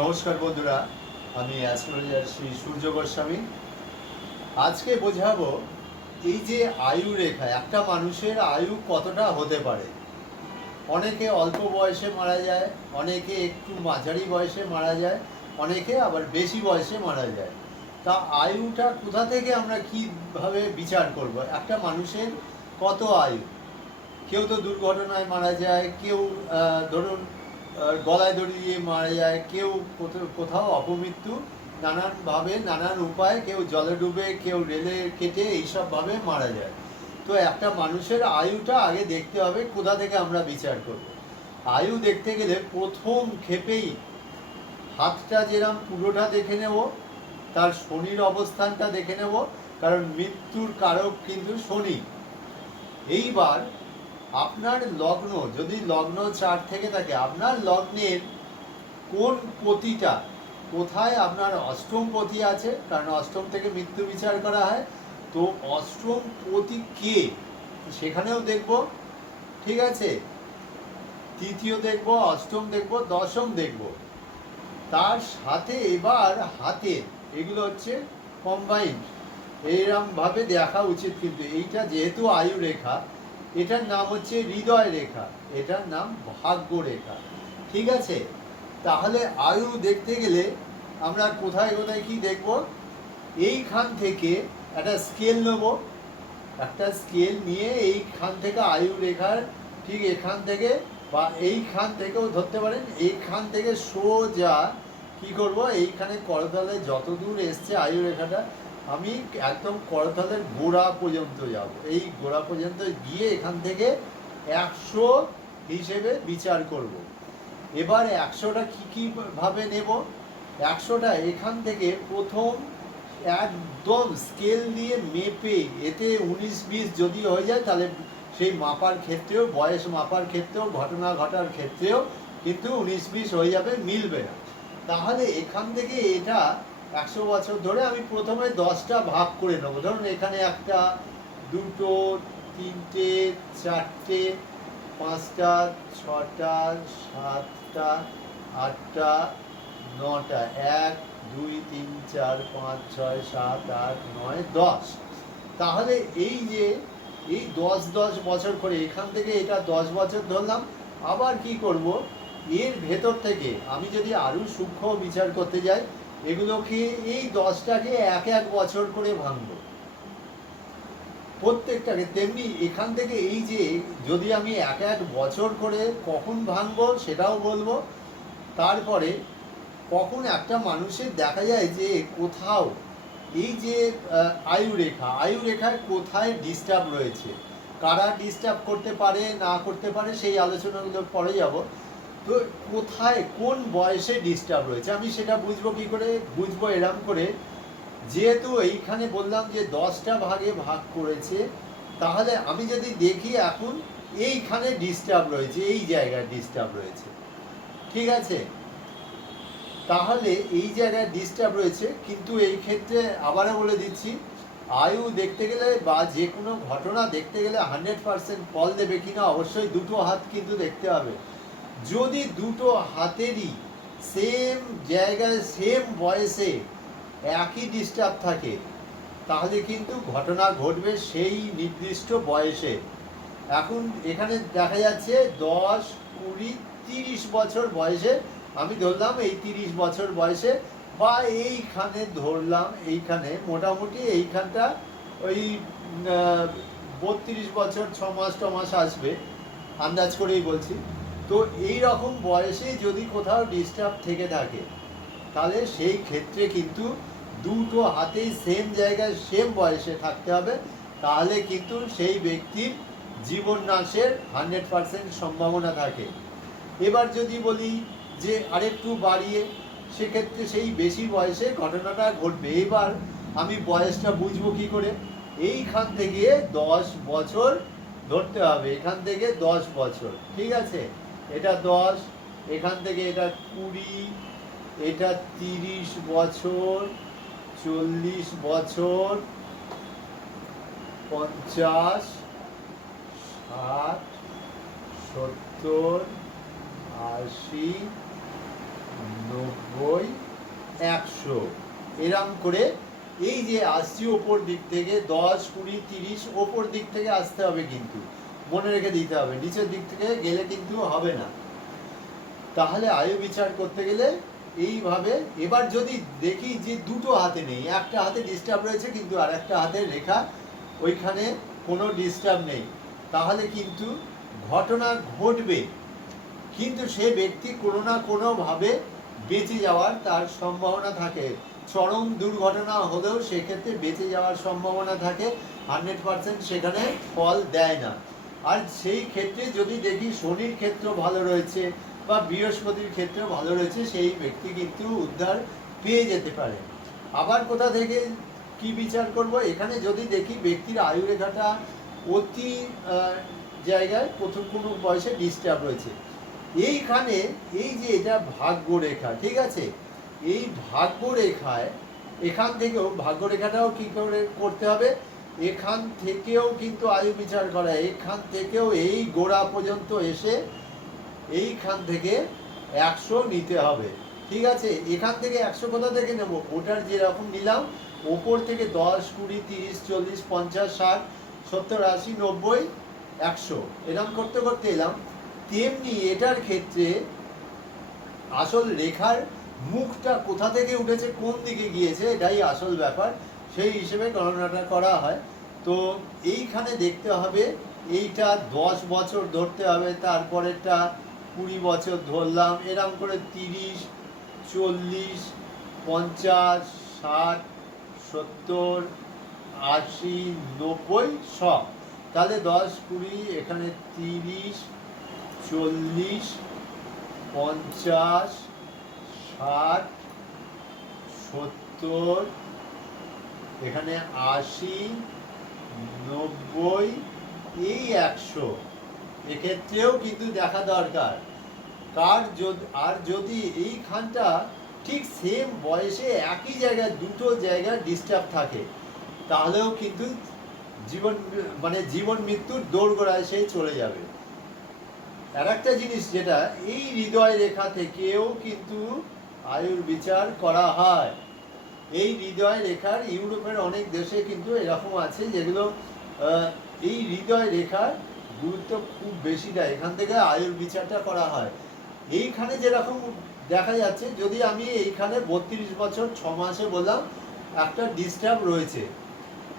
নমস্কার বন্ধুরা, আমি অ্যাস্ট্রোলজার শ্রী সূর্য গোস্বামী। আজকে বোঝাবো এই যে আয়ু রেখা, একটা মানুষের আয়ু কতটা হতে পারে? অনেকে অল্প বয়সে মারা যায়, অনেকে একটু মাঝারি বয়সে মারা যায়, অনেকে আবার বেশি বয়সে মারা যায়। তা আয়ুটা কোথা থেকে আমরা কীভাবে বিচার করব? একটা মানুষের কত আয়ু? কেউ তো দুর্ঘটনায় মারা যায়, কেউ ধরুন গলায় দড়ি দিয়ে মারা যায়। কেউ কোথাও- অপমৃত্যু নানানভাবে নানান উপায়ে, কেউ জলে ডুবে, কেউ রেলে কেটে এইসবভাবে মারা যায়। তো একটা মানুষের আয়ুটা আগে দেখতে হবে, কোথা থেকে আমরা বিচার করব? আয়ু দেখতে গেলে প্রথম ক্ষেপেই হাতটা যেরম পুরোটা দেখে নেব, তার শনির অবস্থানটা দেখে নেব, কারণ মৃত্যুর কারক কিন্তু শনি। এইবার আপনার লগ্ন, যদি লগ্ন চার থেকে থাকে, আপনার লগ্নের কোন পতিটা? কোথায় আপনার অষ্টম পতি আছে? কারণ অষ্টম থেকে মৃত্যু বিচার করা হয়। তো অষ্টম পতি কে? সেখানেও দেখব। ঠিক আছে? তৃতীয় দেখব, অষ্টম দেখব, দশম দেখব। তার সাথে এবার হাতে, এগুলো হচ্ছে কম্বাইন্ড এইরকম ভাবে দেখা উচিত কিন্তু এইটা যেহেতু আয়ু রেখা এটার নাম হচ্ছে হৃদয় রেখা। এটার নাম ভাগ্য রেখা। ঠিক আছে? তাহলে আয়ু দেখতে গেলে আমরা কোথায় কোথায় কি দেখব? এইখান থেকে একটা স্কেল নেব। একটা স্কেল নিয়ে এইখান থেকে আয়ু রেখার ঠিক এখান থেকে বা এইখান থেকেও ধরতে পারেন, এইখান থেকে সোজা কি করব? এইখানে করতলে যত দূর এসছে আয়ু রেখাটা আমি একদম করতলের গোড়া পর্যন্ত যাব। এই গোড়া পর্যন্ত গিয়ে এখান থেকে একশো হিসেবে বিচার করব। এবার একশোটা কী কী ভাবে নেব? একশোটা এখান থেকে প্রথম একদম স্কেল দিয়ে মেপে, এতে উনিশ বিশ যদি হয়ে যায় তাহলে সেই মাপার ক্ষেত্রেও, বয়স মাপার ক্ষেত্রেও, ঘটনা ঘটার ক্ষেত্রেও কিন্তু উনিশ বিশ হয়ে যাবে, মিলবে না। তাহলে এখান থেকে এটা একশো বছর ধরে আমি প্রথমে দশটা ভাগ করে নেব। ধরুন এখানে একটা দুটো, তিনটে, চারটে, পাঁচটা, ছটা, সাতটা, আটটা, নটা, এক, দুই, তিন, চার, পাঁচ, ছয়, সাত, আট, নয়, দশ। তাহলে এই যে, এই দশ দশ বছর করে এখান থেকে এটা দশ বছর ধরলাম, আবার কি করব? এর ভেতর থেকে আমি যদি আরও সূক্ষ্ম বিচার করতে যাই এগুলোকে এই দশটাকে এক এক বছর করে ভাঙবো? প্রত্যেকটাকে তেমনি এখান থেকে এই যে যদি আমি এক এক বছর করে কখন ভাঙব সেটাও বলব। তারপরে কখন একটা মানুষের দেখা যায় যে কোথাও এই যে আহ, আয়ু রেখা আয়ু রেখায় কোথায় ডিস্টার্ব রয়েছে? কারা ডিস্টার্ব করতে পারে না করতে পারে সেই আলোচনাগুলো পরে যাব। তো কোথায়, কোন বয়সে ডিস্টার্ব রয়েছে? আমি সেটা বুঝব কি করে? বুঝব এরম করে, যেহেতু এইখানে বললাম যে দশটা ভাগে ভাগ করেছে, তাহলে আমি যদি দেখি এখন, এইখানে ডিস্টার্ব রয়েছে, এই জায়গায় ডিস্টার্ব রয়েছে। ঠিক আছে? তাহলে এই জায়গায় ডিস্টার্ব রয়েছে, কিন্তু এই ক্ষেত্রে আবারও বলে দিচ্ছি, আয়ু দেখতে গেলে বা যে কোনো ঘটনা দেখতে গেলে হান্ড্রেড পার্সেন্ট ফল দেবে কিনা, অবশ্যই দুটো হাত কিন্তু দেখতে হবে। যদি দুটো হাতেরই সেম জায়গায় সেম বয়সে একই ডিস্টার্ব থাকে, তাহলে কিন্তু ঘটনা ঘটবে সেই নির্দিষ্ট বয়সে। এখন এখানে দেখা যাচ্ছে দশ, কুড়ি, তিরিশ বছর বয়সে, আমি ধরলাম এই তিরিশ বছর বয়সে, বা এইখানে ধরলাম, এইখানে, মোটামুটি এইখানটা ওই বত্রিশ বছর, ছ মাস ট মাস আসবে। আন্দাজ করেই বলছি। তো এই রকম বয়সে যদি কোথাও ডিস্টার্ব থেকে থাকে, তাহলে সেই ক্ষেত্রে কিন্তু দুটো হাতেই সেম জায়গায় সেম বয়সে থাকতে হবে, তাহলে কিন্তু সেই ব্যক্তির জীবন নাশের হান্ড্রেড পার্সেন্ট সম্ভাবনা থাকে। এবার যদি বলি যে আরেকটু বাড়িয়ে, সেক্ষেত্রে সেই বেশি বয়সে ঘটনাটা ঘটবে। এবার আমি বয়সটা বুঝব কি করে? এইখান থেকে দশ বছর ধরতে হবে, এখান থেকে দশ বছর, ঠিক আছে? এটা দশ, এখান থেকে এটা কুড়ি, এটা তিরিশ বছর, চল্লিশ বছর, পঞ্চাশ, ষাট, সত্তর, আশি, নব্বই, একশো। এরম করে এই যে আসছি ওপর দিক থেকে, দশ, কুড়ি, তিরিশ, ওপর দিক থেকে আসতে হবে কিন্তু। মনে রেখে দিতে হবে। নিচের দিক থেকে গেলে কিন্তু হবে না। তাহলে আয়ু বিচার করতে গেলে এইভাবে এবার যদি দেখি যে দুটো হাতে নেই, একটা হাতে ডিস্টার্ব রয়েছে কিন্তু আর একটা হাতে রেখা, ওইখানে কোনো ডিস্টার্ব নেই। তাহলে কিন্তু ঘটনা ঘটবে। কিন্তু সে ব্যক্তি কোনো না কোনোভাবে বেঁচে যাওয়ার তার সম্ভাবনা থাকে। চরম দুর্ঘটনা হলেও সেক্ষেত্রে বেঁচে যাওয়ার সম্ভাবনা থাকে। হান্ড্রেড পার্সেন্ট সেখানে ফল দেয় না। আর সেই ক্ষেত্রে যদি দেখি শনির ক্ষেত্র ভালো রয়েছে বা বৃহস্পতির ক্ষেত্র ভালো রয়েছে, সেই ব্যক্তি কিন্তু উদ্ধার পেয়ে যেতে পারে। আবার কোথা থেকে কি বিচার করব? এখানে যদি দেখি ব্যক্তির আয়ু রেখাটা অতি জায়গায় প্রথম কোনো বয়সে ডিস্টার্ব রয়েছে। এইখানে এই যে এটা ভাগ্য রেখা ঠিক আছে? এই ভাগ্য রেখায় এখান থেকেও ভাগ্য রেখাটাও কি করে করতে হবে? এখান থেকেও কিন্তু আয়ু বিচার করা এখান থেকেও এই গোড়া পর্যন্ত এসে এইখান থেকে একশো নিতে হবে। ঠিক আছে? এখান থেকে একশো কোথা থেকে নেব? ওটার যেরকম নিলাম, ওপর থেকে দশ, কুড়ি, তিরিশ, চল্লিশ, পঞ্চাশ, ষাট, সত্তর, আশি, নব্বই, একশো। এরকম করতে করতে এলাম। তেমনি এটার ক্ষেত্রে আসল রেখার মুখটা কোথা থেকে উঠেছে, কোন দিকে গিয়েছে, এটাই আসল ব্যাপার। সেই হিসেবে গণনাটা করা হয়। তো এইখানে দেখতে হবে, এইটা দশ বছর ধরতে হবে, তারপরেরটা কুড়ি বছর ধরলাম, এরম করে তিরিশ, চল্লিশ, পঞ্চাশ, ষাট, সত্তর, আশি, নব্বই সব তাহলে দশ, কুড়ি, এখানে তিরিশ, চল্লিশ, পঞ্চাশ, ষাট, সত্তর এখানে আশি, নব্বই, এই একশো। এক্ষেত্রেও কিন্তু দেখা দরকার। কার যদি, আর যদি এইখানটা ঠিক সেম বয়সে একই জায়গায় দুটো জায়গায় ডিস্টার্ব থাকে, তাহলেও কিন্তু জীবন মানে জীবন মৃত্যুর দোরগোড়ায় সে চলে যাবে। আর একটা জিনিস যেটা, এই হৃদয় রেখা থেকেও কিন্তু আয়ুর বিচার করা হয়। এই হৃদয় রেখার ইউরোপের অনেক দেশে কিন্তু এরকম আছে যেগুলো এই হৃদয় রেখার গুরুত্ব খুব বেশি দেয়। এখান থেকে আয়ুর বিচারটা করা হয়। এইখানে যেরকম দেখা যাচ্ছে, যদি আমি এইখানে বত্রিশ বছর ছ মাসে বললাম, একটা ডিস্টার্ব রয়েছে,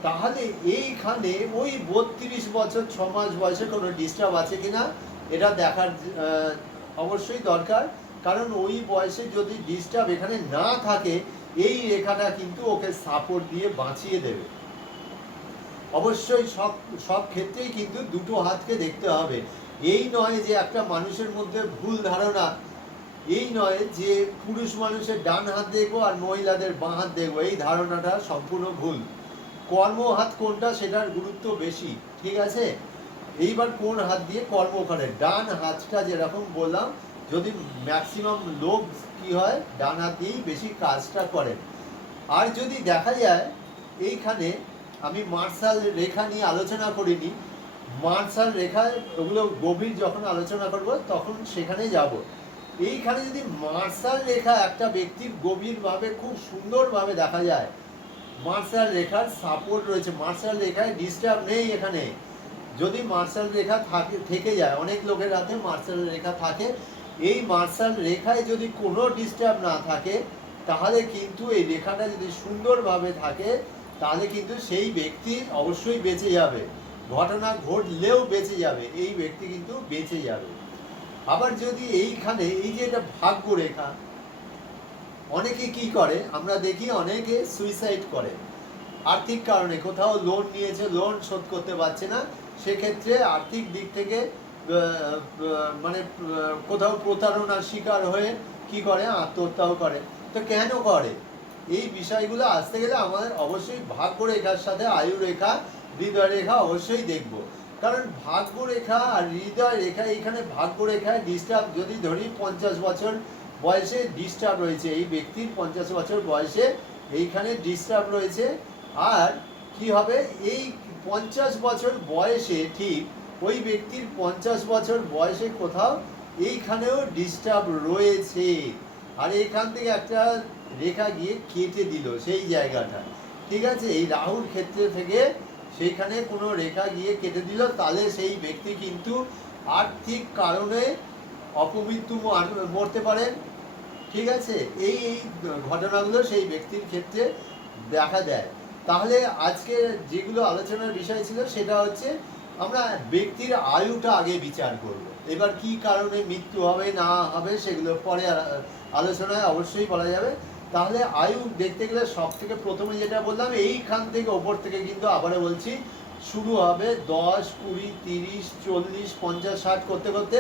তাহলে এইখানে ওই বত্রিশ বছর ছ মাস বয়সে কোনো ডিস্টার্ব আছে কিনা, এটা দেখার অবশ্যই দরকার। কারণ ওই বয়সে যদি ডিস্টার্ব এখানে না থাকে এই রেখাটা কিন্তু ওকে সাপোর্ট দিয়ে বাঁচিয়ে দেবে। অবশ্যই সব সব ক্ষেত্রেই কিন্তু দুটো হাতকে দেখতে হবে। এই নয় যে একটা মানুষের মধ্যে ভুল ধারণা, এই নয় যে পুরুষ মানুষের ডান হাত দেখব আর মহিলাদের বাঁ হাত দেখব, এই ধারণাটা সম্পূর্ণ ভুল। কর্ম হাত কোনটা সেটার গুরুত্ব বেশি, ঠিক আছে? এইবার কোন হাত দিয়ে কর্ম করে ডান হাতটা যেরকম বললাম যদি ম্যাক্সিমাম লোক কি হয়, ডান হাত দিয়েই বেশি কাজটা করে। আর যদি দেখা যায়, এইখানে আমি মার্শাল রেখা নিয়ে আলোচনা করিনি, মার্শাল রেখা ওগুলো গভীর যখন আলোচনা করব, তখন সেখানে যাব। এইখানে যদি মার্শাল রেখা একটা ব্যক্তির গভীরভাবে, খুব সুন্দরভাবে দেখা যায়, মার্শাল রেখার সাপোর্ট রয়েছে, মার্শাল রেখায় ডিস্টার্ব নেই এখানে। যদি মার্শাল রেখা থাকে, থেকে যায়, অনেক লোকের হাতে মার্শাল রেখা থাকে এই মার্শাল রেখায় যদি কোনো ডিস্টার্ব না থাকে, তাহলে কিন্তু এই রেখাটা যদি সুন্দরভাবে থাকে, তাহলে কিন্তু সেই ব্যক্তি অবশ্যই বেঁচে যাবে। ঘটনা ঘটলেও বেঁচে যাবে, এই ব্যক্তি কিন্তু বেঁচে যাবে। আবার যদি এইখানে এই যে এটা ভাগ্য রেখা অনেকে কি করে? আমরা দেখি অনেকে সুইসাইড করে। আর্থিক কারণে কোথাও লোন নিয়েছে লোন শোধ করতে পারছে না। সেক্ষেত্রে আর্থিক দিক থেকে মানে কোথাও প্রতারণার শিকার হয়ে কি করে? আত্মহত্যাও করে। তো কেন করে? এই বিষয়গুলো আসতে গেলে আমাদের অবশ্যই ভাগ্য রেখার সাথে আয়ু রেখা হৃদয় রেখা অবশ্যই দেখব। কারণ ভাগ্য রেখা আর হৃদয় রেখা এইখানে ভাগ্য রেখায় ডিস্টার্ব যদি ধরি, পঞ্চাশ বছর বয়সে ডিস্টার্ব রয়েছে। এই ব্যক্তির পঞ্চাশ বছর বয়সে এইখানে ডিস্টার্ব রয়েছে। আর কি হবে? এই পঞ্চাশ বছর বয়সে ঠিক ওই ব্যক্তির পঞ্চাশ বছর বয়সে কোথাও এইখানেও ডিস্টার্ব রয়েছে। আর এখান থেকে একটা রেখা গিয়ে কেটে দিল সেই জায়গাটা। ঠিক আছে? এই রাহুর ক্ষেত্রে থেকে সেইখানে কোনো রেখা গিয়ে কেটে দিল। তাহলে সেই ব্যক্তি কিন্তু আর্থিক কারণে অপমৃত্যু মরতে পারেন ঠিক আছে? এই এই ঘটনাগুলো সেই ব্যক্তির ক্ষেত্রে দেখা দেয়। তাহলে আজকে যেগুলো আলোচনার বিষয় ছিল সেটা হচ্ছে আমরা ব্যক্তির আয়ুটা আগে বিচার করব। এবার কি কারণে মৃত্যু হবে, না হবে, সেগুলো পরে আলোচনায় অবশ্যই বলা যাবে। তাহলে আয়ু দেখতে গেলে সব থেকে প্রথমে যেটা বললাম, এইখান থেকে ওপর থেকে কিন্তু আবারও বলছি, শুরু হবে দশ, কুড়ি, তিরিশ, চল্লিশ, পঞ্চাশ, ষাট করতে করতে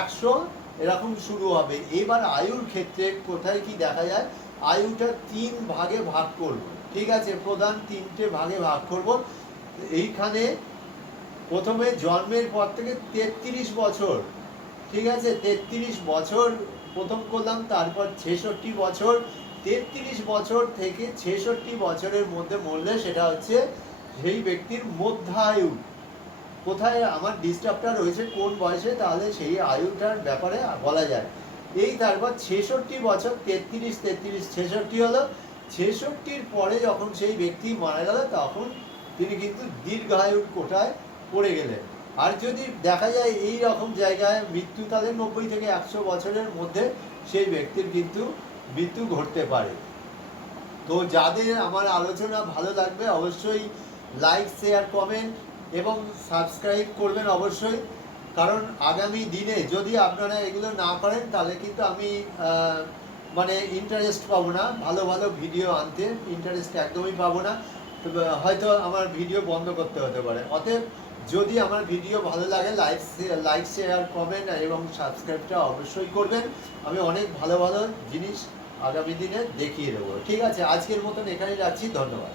একশো, এরকম শুরু হবে। এবার আয়ুর ক্ষেত্রে কোথায় কি দেখা যায়, আয়ুটা তিন ভাগে ভাগ করব। ঠিক আছে, প্রধান তিনটে ভাগে ভাগ করব। এইখানে প্রথমে জন্মের পর থেকে তেত্রিশ বছর, ঠিক আছে? তেত্রিশ বছর প্রথম করলাম, তারপর ছেষট্টি বছর। তেত্রিশ বছর থেকে ছেষট্টি বছরের মধ্যে মরলে সেটা হচ্ছে সেই ব্যক্তির মধ্যায়ু। কোথায় আমার ডিস্টার্বটা রয়েছে, কোন বয়সে, তাহলে সেই আয়ুটার ব্যাপারে বলা যায়। এই তারপর ছেষট্টি বছর, তেত্রিশ তেত্রিশ, ছেষট্টি হলো। ছেষট্টির পরে যখন সেই ব্যক্তি মারা গেল, তখন তিনি কিন্তু দীর্ঘায়ুর কোটায় পড়ে গেলেন আর যদি দেখা যায় এই রকম জায়গায় মৃত্যু তাহলে নব্বই থেকে একশো বছরের মধ্যে সেই ব্যক্তির কিন্তু মৃত্যু ঘটতে পারে। তো যাদের আমার আলোচনা ভালো লাগবে অবশ্যই লাইক, শেয়ার, কমেন্ট এবং সাবস্ক্রাইব করবেন অবশ্যই। কারণ আগামী দিনে যদি আপনারা এগুলো না করেন তাহলে কিন্তু আমি মানে ইন্টারেস্ট পাবো না। ভালো ভালো ভিডিও আনতে ইন্টারেস্ট একদমই পাবো না। হয়তো আমার ভিডিও বন্ধ করতে হতে পারে। অতএব যদি আমার ভিডিও ভালো লাগে লাইক লাইক শেয়ার কমেন্ট এবং সাবস্ক্রাইবটা অবশ্যই করবেন। আমি অনেক ভালো ভালো জিনিস আগামী দিনে দেখিয়ে দেবো। ঠিক আছে, আজকের মতন এখানেই যাচ্ছি ধন্যবাদ।